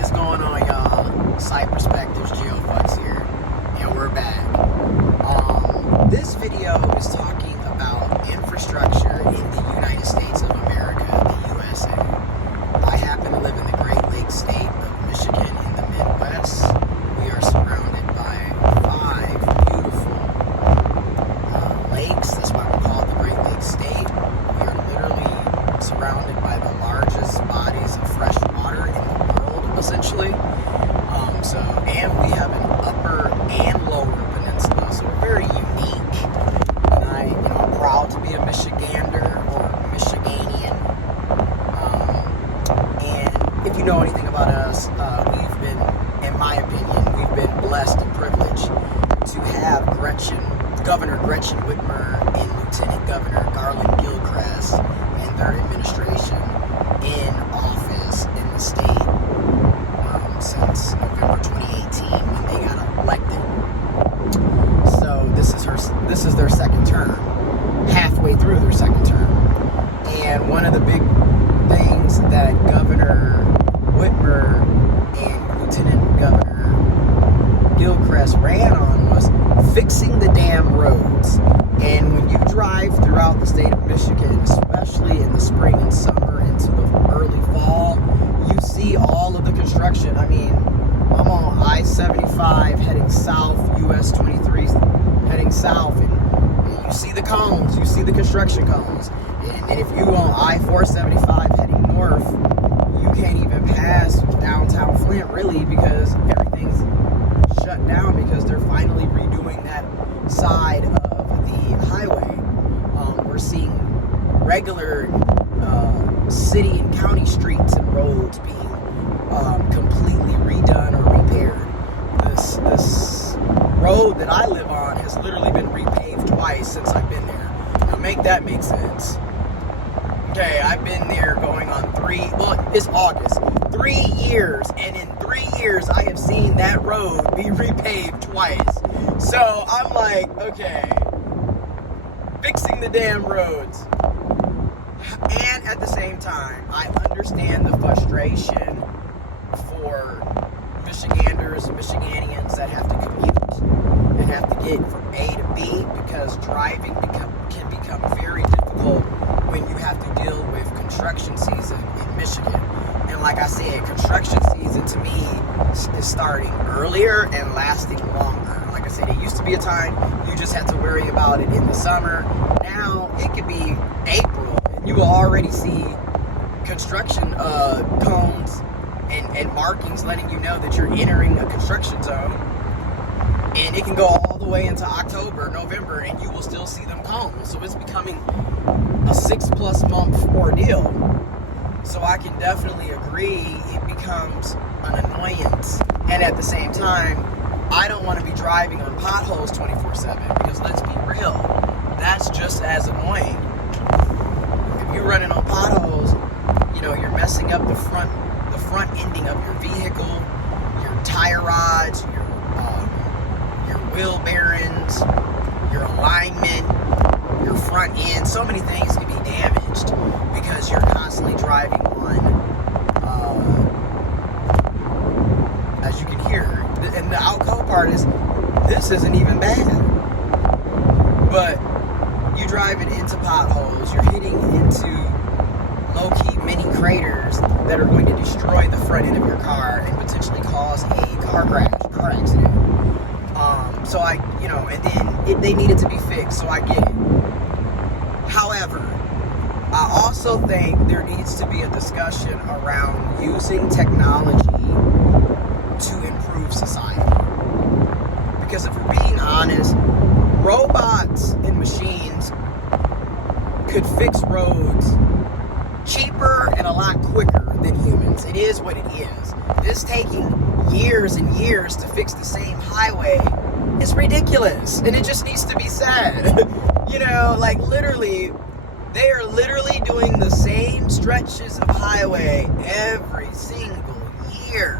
is going on, y'all? Site Perspectives, GeoFlux here, and we're back. This video is talking about infrastructure in the United States of America, the USA. I happen to live in the Great Lakes state of Michigan in the Midwest. We are surrounded by 5 beautiful lakes. That's why we're called the Great Lakes state. We are literally surrounded by the largest bodies of fresh water in the world, essentially. And we have an upper and lower peninsula, so we're very unique. And I'm proud to be a Michigander or Michiganian. And if you know anything about us, we've been, in my opinion, we've been blessed and privileged to have Governor Gretchen Whitmer and Lieutenant Governor Garland Gilchrist and their administration in office in the state since November 2018 when they got elected. So this is their second term, halfway through their second term. And one of the big things that Governor Whitmer and Lieutenant Governor Gilchrist ran on was fixing the damn roads. And when you drive throughout the state of Michigan, especially in the spring and summer into the early fall, you see all of the construction. I mean, I'm on I-75 heading south, US 23 heading south, and you see the cones, you see the construction cones. And if you on I-475 heading north, you can't even pass downtown Flint really because everything's shut down because they're finally redoing that side of the highway. We're seeing regular city and county streets and roads being completely redone or repaired. This road that I live on has literally been repaved twice since I've been there. Now make that make sense. Okay, I've been there going on it's August, 3 years, and in 3 years I have seen that road be repaved twice. So I'm like, okay, fixing the damn roads. And at the same time, I understand the frustration for Michiganders and Michiganians that have to commute and have to get from A to B because driving can become very difficult when you have to deal with construction season in Michigan. And like I said, construction season to me is starting earlier and lasting longer. Like I said, it used to be a time you just had to worry about it in the summer. Now it could be April and you will already see construction cones and markings letting you know that you're entering a construction zone. And it can go all the way into October, November, and you will still see them cones. So it's becoming a 6+ month ordeal. So I can definitely agree it becomes an annoyance. And at the same time, I don't want to be driving on potholes 24/7 because let's be real, that's just as annoying. If you're running on potholes, you're messing up the front ending of your vehicle, your tire rods, your wheel bearings, your alignment, your front end. So many things can be damaged because you're constantly driving on, as you can hear. And the outcome part is, this isn't even bad. But you drive it into potholes, you're hitting into low-key mini craters that are going to destroy the front end of your car and potentially cause a car accident. And then they needed to be fixed, so I get it. However, I also think there needs to be a discussion around using technology to improve society. Because if we're being honest, robots and machines could fix roads cheaper and a lot quicker than humans. It is what it is. This taking years and years to fix the same highway is ridiculous, and it just needs to be said. Literally, they are literally doing the same stretches of highway every single year,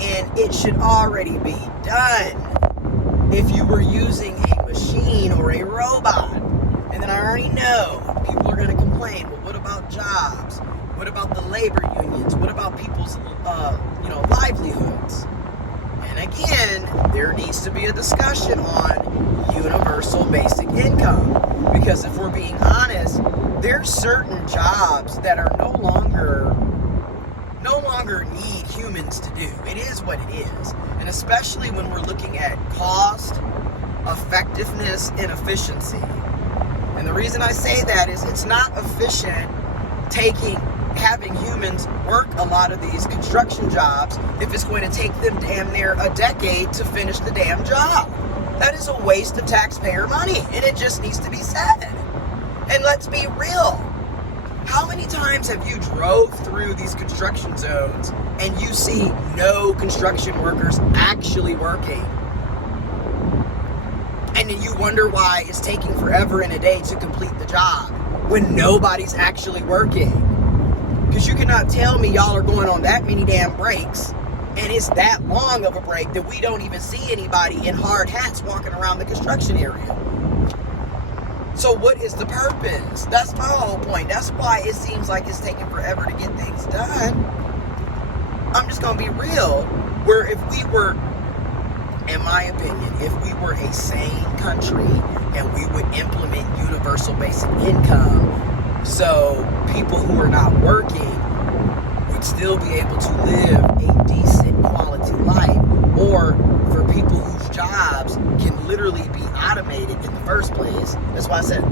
and it should already be done if you were using a machine or a robot. And then I already know people are going to complain, well, what about jobs? What about the labor unions? What about people's, livelihoods? And again, there needs to be a discussion on universal basic income. Because if we're being honest, there's certain jobs that are no longer need humans to do. It is what it is. And especially when we're looking at cost, effectiveness, and efficiency. And the reason I say that is it's not efficient having humans work a lot of these construction jobs if it's going to take them damn near a decade to finish the damn job. That is a waste of taxpayer money, and it just needs to be said. And let's be real. How many times have you drove through these construction zones and you see no construction workers actually working? And then you wonder why it's taking forever and a day to complete the job when nobody's actually working. Because you cannot tell me y'all are going on that many damn breaks and it's that long of a break that we don't even see anybody in hard hats walking around the construction area. So what is the purpose? That's my whole point. That's why it seems like it's taking forever to get things done. I'm just going to be real. Where if we were, in my opinion, if we were a sane country and we would implement universal basic income, so people who are not working would still be able to live a decent quality life, or for people whose jobs can literally be automated in the first place. That's why I said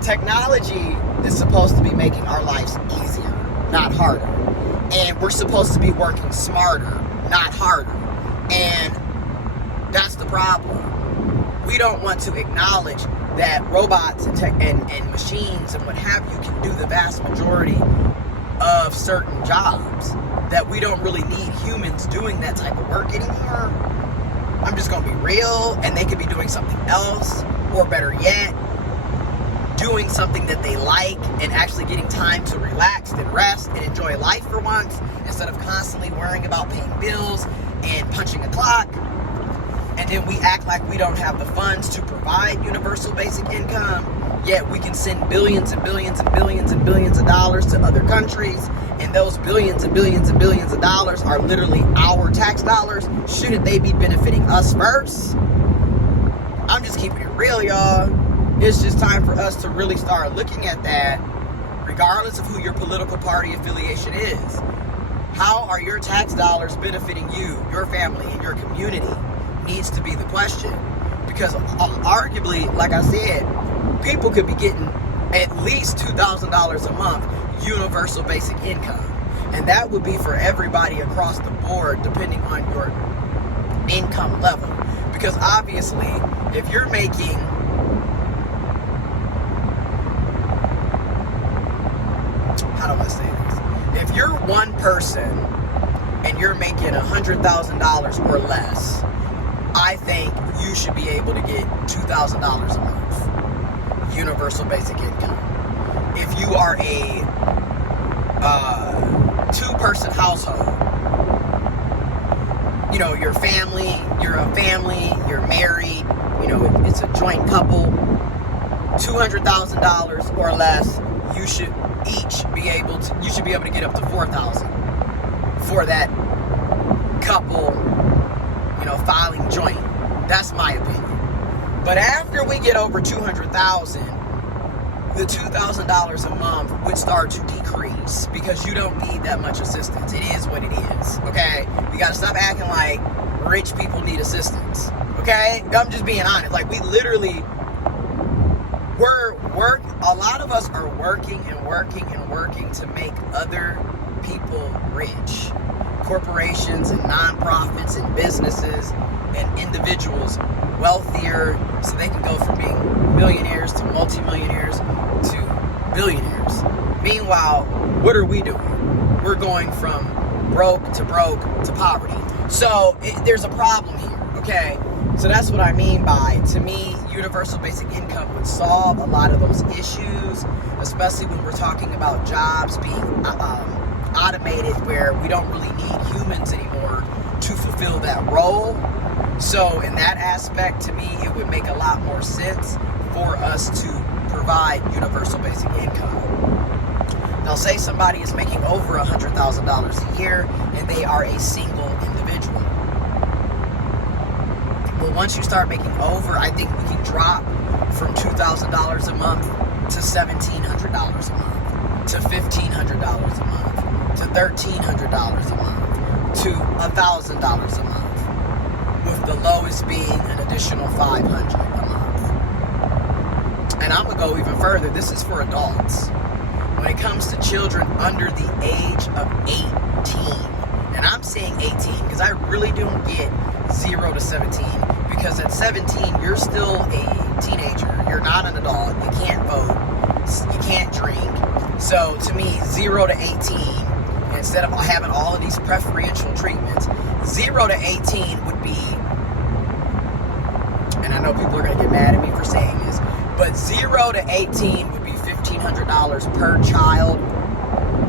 technology is supposed to be making our lives easier, not harder. And we're supposed to be working smarter, not harder. And that's the problem. We don't want to acknowledge that robots and machines and what have you can do the vast majority of certain jobs, that we don't really need humans doing that type of work anymore. I'm just gonna be real, and they could be doing something else, or better yet, doing something that they like and actually getting time to relax and rest and enjoy life for once, instead of constantly worrying about paying bills and punching a clock. And then we act like we don't have the funds to provide universal basic income, yet we can send billions and billions and billions and billions of dollars to other countries, and those billions and billions and billions of dollars are literally our tax dollars. Shouldn't they be benefiting us first? I'm just keeping it real, y'all. It's just time for us to really start looking at that, regardless of who your political party affiliation is. How are your tax dollars benefiting you, your family, and your community? Needs to be the question. Because arguably, like I said, people could be getting at least $2,000 a month universal basic income. And that would be for everybody across the board, depending on your income level. Because obviously, if you're making how do I say this? If you're one person and you're making $100,000 or less, I think you should be able to get $2,000 a month universal basic income. If you are a two-person household, you're a family, you're married, it's a joint couple, $200,000 or less, you should be able to get up to $4,000 for that couple, filing joint. That's my opinion. But after we get over $200,000, the $2,000 a month would start to decrease, because you don't need that much assistance. It is what it is, okay? We gotta stop acting like rich people need assistance, okay? I'm just being honest. Like, we literally, a lot of us are working and working and working to make other people rich. Corporations and nonprofits and businesses and individuals wealthier, so they can go from being millionaires to multimillionaires to billionaires. Meanwhile, what are we doing? We're going from broke to poverty. So there's a problem here, okay? So that's what I mean by, to me, universal basic income would solve a lot of those issues, especially when we're talking about jobs being automated, where we don't really need humans anymore to fulfill that role. So in that aspect, to me, it would make a lot more sense for us to provide universal basic income. Now, say somebody is making over $100,000 a year and they are a single individual. Well, once you start making over, I think we can drop from $2,000 a month to $1,700 a month, to $1,500 a month, to $1,300 a month, to $1,000 a month, with the lowest being an additional $500 a month. And I'm going to go even further. This is for adults. When it comes to children under the age of 18, and I'm saying 18 because I really don't get 0 to 17, because at 17 you're still a teenager, you're not an adult, you can't vote, you can't drink. So to me, 0 to 18, instead of having all of these preferential treatments, 0 to 18 would be, and I know people are going to get mad at me for saying this, but 0 to 18 would be $1,500 per child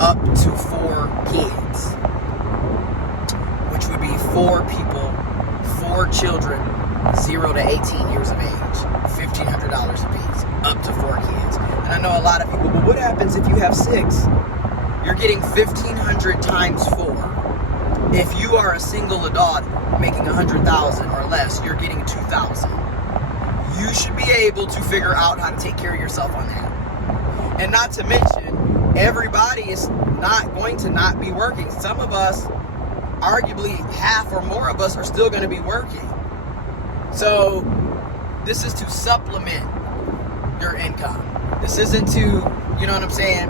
up to 4 kids, which would be 4 people, 4 children, 0 to 18 years of age, $1,500 apiece, up to 4 kids. And I know a lot of people, but what happens if you have 6? You're getting $1,500 times 4. If you are a single adult making $100,000 or less, you're getting $2,000. You should be able to figure out how to take care of yourself on that. And not to mention, everybody is not going to not be working. Some of us, arguably half or more of us, are still going to be working. So this is to supplement your income. This isn't to, you know what I'm saying?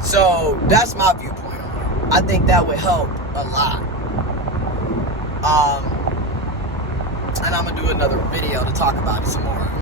So that's my viewpoint on it. I think that would help a lot. And I'm going to do another video to talk about it some more.